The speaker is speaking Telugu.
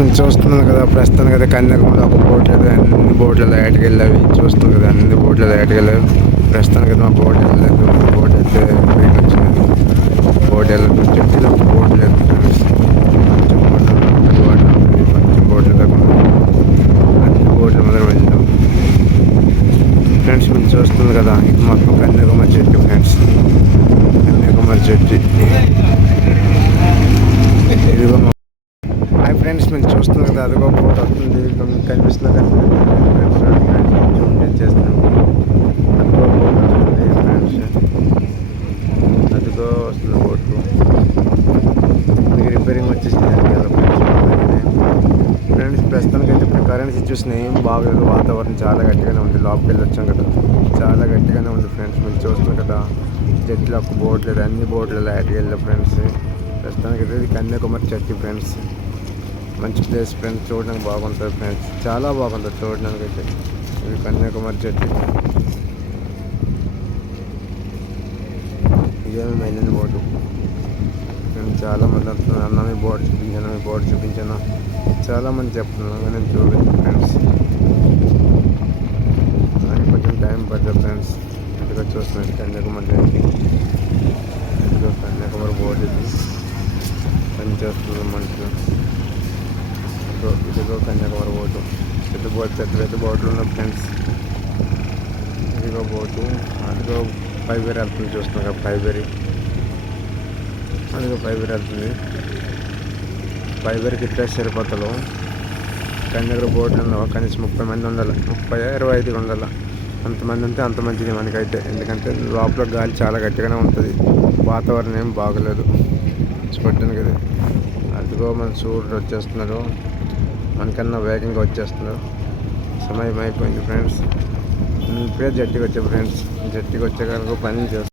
మేము చూస్తున్నాం కదా ప్రస్తుతానికి అయితే కన్యాకుమారి ఒక బోట్ లేదు, అన్ని బోట్లలో ఏటకి వెళ్ళావి చూస్తున్నాం కదా, అన్ని బోట్లలో ఏటకి వెళ్ళావి. ప్రస్తుతానికి అయితే మా బోట్ వెళ్ళలేదు, బోట్ అయితే బ్రేక్ వచ్చింది. బోట్ వెళ్ళదు, చెట్టులో ఒక బోట్ లేదు ఫ్రెండ్స్. కొంచెం బోట్ పెద్ద బోట్ ఉంటుంది, కొంచెం బోట్లు కాకుండా అన్ని బోట్ల మీద వెళ్ళాం ఫ్రెండ్స్. మేము చూస్తుంది కదా, ఇది మొత్తం కన్యాకుమారి చెట్టు ఫ్రెండ్స్, కన్యాకుమారి చెట్టు. ఇదిగో హాయ్ ఫ్రెండ్స్, మేము చూస్తున్నాం కదా, అదిగో బోట్ వస్తుంది, కనిపిస్తుంది కదా జూమ్ చేస్తున్నాం. అదిగో బోట్ వస్తుంది ఫ్రెండ్స్, అదిగో వస్తుంది బోటు. రిపేరింగ్ వచ్చేసింది ఫ్రెండ్స్. ప్రస్తుతానికి అయితే ఇప్పుడు కరెంట్ సిచ్యువేషన్ ఏం బాగలేదు, వాతావరణం చాలా గట్టిగానే ఉంది. లోపలికి వెళ్ళి వచ్చాం కదా, చాలా గట్టిగానే ఉంది ఫ్రెండ్స్. మేము చూస్తున్నాం కదా, జట్లో ఒక బోట్ లేదు, అన్ని బోట్లు లైట్గా వెళ్ళాం ఫ్రెండ్స్. ప్రస్తుతానికి అయితే ఇది కన్యాకుమారి చెట్టు ఫ్రెండ్స్, మంచి ప్లేస్ ఫ్రెండ్స్, చూడడానికి బాగుంటుంది ఫ్రెండ్స్, చాలా బాగుంటుంది చూడడానికి అయితే. ఇది కన్యాకుమారి చెట్టు, ఇదేమో వెళ్ళిన బోటు. నేను చాలామంది అంటున్నాను, అన్న మీ బోర్డు చూపించాను, మీ బోర్డు చూపించాను, చాలామంది చెప్తున్నాను, నేను చూడలేదు ఫ్రెండ్స్. నాకు కొంచెం టైం పడుతుంది ఫ్రెండ్స్. ఇంటిగా చూస్తున్నాను కన్యాకుమారి చెట్టు, ఇదిగో కన్యాకుమారి బోర్డు, ఇది పని చేస్తుంది మనుషులు. ఇదిగో కన్యాకుమారి బోటు, పెద్ద బోట్లు ఉన్నాయి ఫ్రెండ్స్. ఇదిగో బోటు, అదిగో పైబేరి వెళ్తుంది, చూస్తున్నాం కదా పైబేరి, అదిగో పైబేరి వెళ్తుంది. పైబేరికి ఇట్లా సరిపోతలు కన్యాకుమారి బోట్లు ఉన్నావు, కనీసం 30 మంది ఉండాలి, 30-25 ఉండాలి. అంతమంది ఉంటే అంత మంచిది మనకైతే, ఎందుకంటే లోపల గాలి చాలా గట్టిగానే ఉంటుంది, వాతావరణం ఏం బాగలేదు చూడటానికి కదా. అదిగో మన సూర్యుడు వచ్చేస్తున్నారు, మనకన్నా వేగంగా వచ్చేస్తున్నారు. సమయం అయిపోయింది ఫ్రెండ్స్. ఇప్పుడే జట్టుకి వచ్చా ఫ్రెండ్స్, జట్టుకి వచ్చే కనుక పని చేస్తాను.